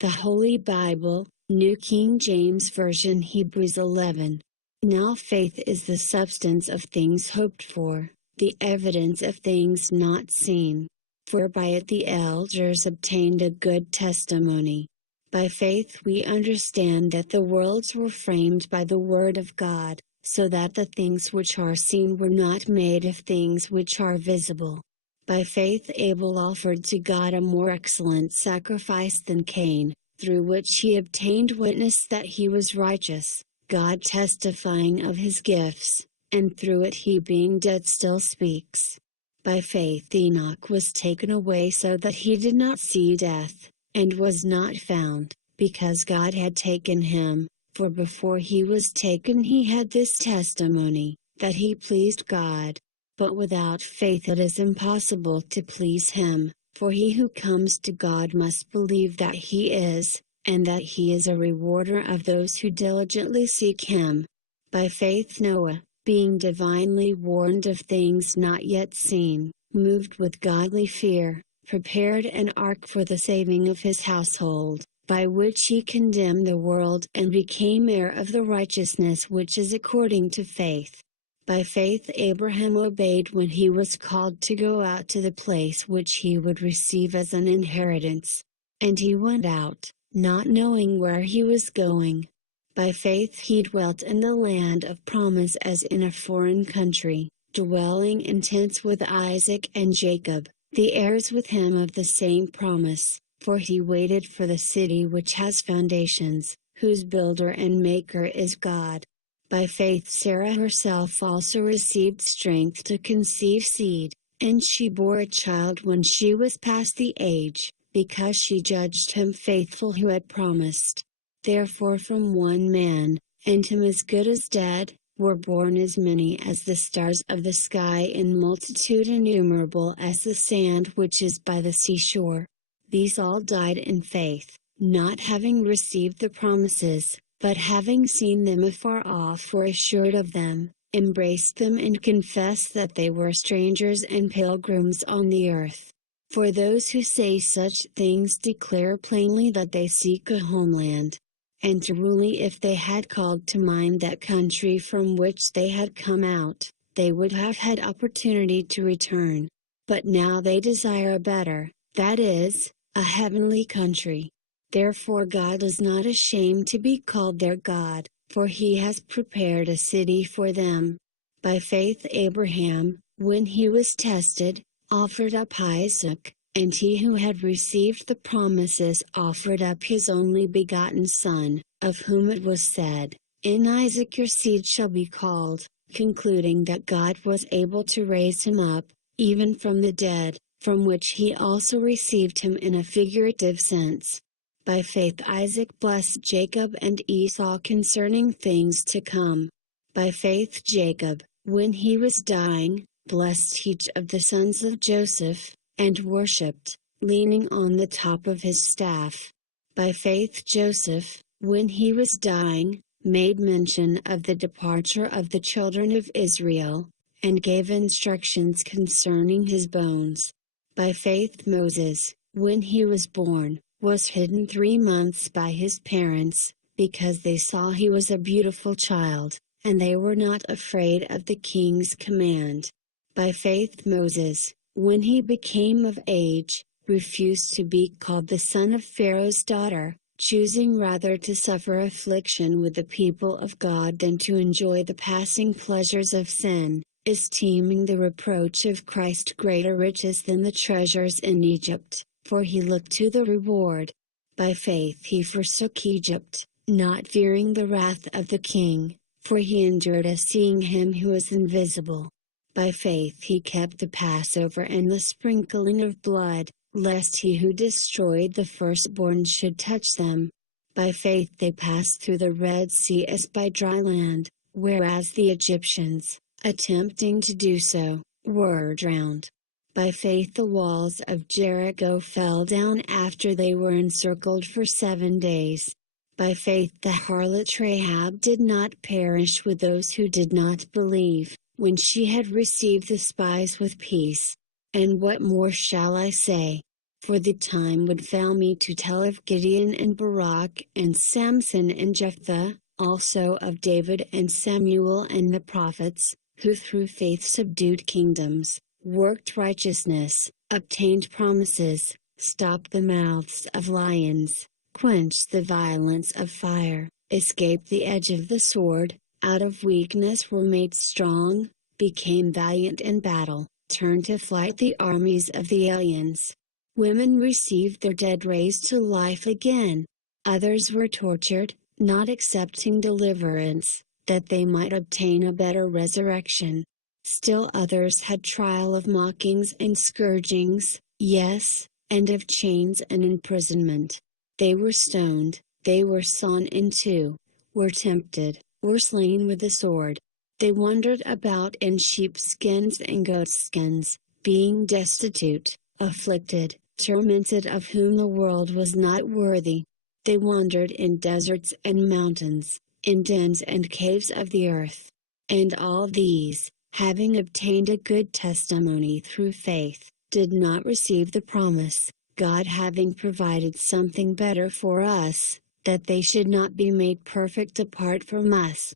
The Holy Bible, New King James Version, Hebrews 11. Now faith is the substance of things hoped for, the evidence of things not seen. For by it the elders obtained a good testimony. By faith we understand that the worlds were framed by the word of God, so that the things which are seen were not made of things which are visible. By faith Abel offered to God a more excellent sacrifice than Cain, through which he obtained witness that he was righteous, God testifying of his gifts, and through it he being dead still speaks. By faith Enoch was taken away so that he did not see death, and was not found, because God had taken him, for before he was taken he had this testimony, that he pleased God. But without faith it is impossible to please him, for he who comes to God must believe that he is, and that he is a rewarder of those who diligently seek him. By faith Noah, being divinely warned of things not yet seen, moved with godly fear, prepared an ark for the saving of his household, by which he condemned the world and became heir of the righteousness which is according to faith. By faith Abraham obeyed when he was called to go out to the place which he would receive as an inheritance. And he went out, not knowing where he was going. By faith he dwelt in the land of promise as in a foreign country, dwelling in tents with Isaac and Jacob, the heirs with him of the same promise, for he waited for the city which has foundations, whose builder and maker is God. By faith Sarah herself also received strength to conceive seed, and she bore a child when she was past the age, because she judged him faithful who had promised. Therefore from one man, and him as good as dead, were born as many as the stars of the sky in multitude innumerable as the sand which is by the seashore. These all died in faith, not having received the promises, but having seen them afar off were assured of them, embraced them and confessed that they were strangers and pilgrims on the earth. For those who say such things declare plainly that they seek a homeland. And truly if they had called to mind that country from which they had come out, they would have had opportunity to return. But now they desire a better, that is, a heavenly country. Therefore God is not ashamed to be called their God, for he has prepared a city for them. By faith Abraham, when he was tested, offered up Isaac, and he who had received the promises offered up his only begotten son, of whom it was said, "In Isaac your seed shall be called," concluding that God was able to raise him up, even from the dead, from which he also received him in a figurative sense. By faith Isaac blessed Jacob and Esau concerning things to come. By faith Jacob, when he was dying, blessed each of the sons of Joseph, and worshipped, leaning on the top of his staff. By faith Joseph, when he was dying, made mention of the departure of the children of Israel, and gave instructions concerning his bones. By faith Moses, when he was born, was hidden 3 months by his parents, because they saw he was a beautiful child, and they were not afraid of the king's command. By faith Moses, when he became of age, refused to be called the son of Pharaoh's daughter, choosing rather to suffer affliction with the people of God than to enjoy the passing pleasures of sin, esteeming the reproach of Christ greater riches than the treasures in Egypt, for he looked to the reward. By faith he forsook Egypt, not fearing the wrath of the king, for he endured as seeing him who is invisible. By faith he kept the Passover and the sprinkling of blood, lest he who destroyed the firstborn should touch them. By faith they passed through the Red Sea as by dry land, whereas the Egyptians, attempting to do so, were drowned. By faith the walls of Jericho fell down after they were encircled for 7 days. By faith the harlot Rahab did not perish with those who did not believe, when she had received the spies with peace. And what more shall I say? For the time would fail me to tell of Gideon and Barak and Samson and Jephthah, also of David and Samuel and the prophets, who through faith subdued kingdoms, worked righteousness, obtained promises, stopped the mouths of lions, quenched the violence of fire, escaped the edge of the sword, out of weakness were made strong, became valiant in battle, turned to flight the armies of the aliens. Women received their dead raised to life again. Others were tortured, not accepting deliverance, that they might obtain a better resurrection. Still others had trial of mockings and scourgings, yes, and of chains and imprisonment. They were stoned, they were sawn in two, were tempted, were slain with the sword. They wandered about in sheepskins and goatskins, being destitute, afflicted, tormented, of whom the world was not worthy. They wandered in deserts and mountains, in dens and caves of the earth. And all these, having obtained a good testimony through faith, did not receive the promise, God having provided something better for us, that they should not be made perfect apart from us.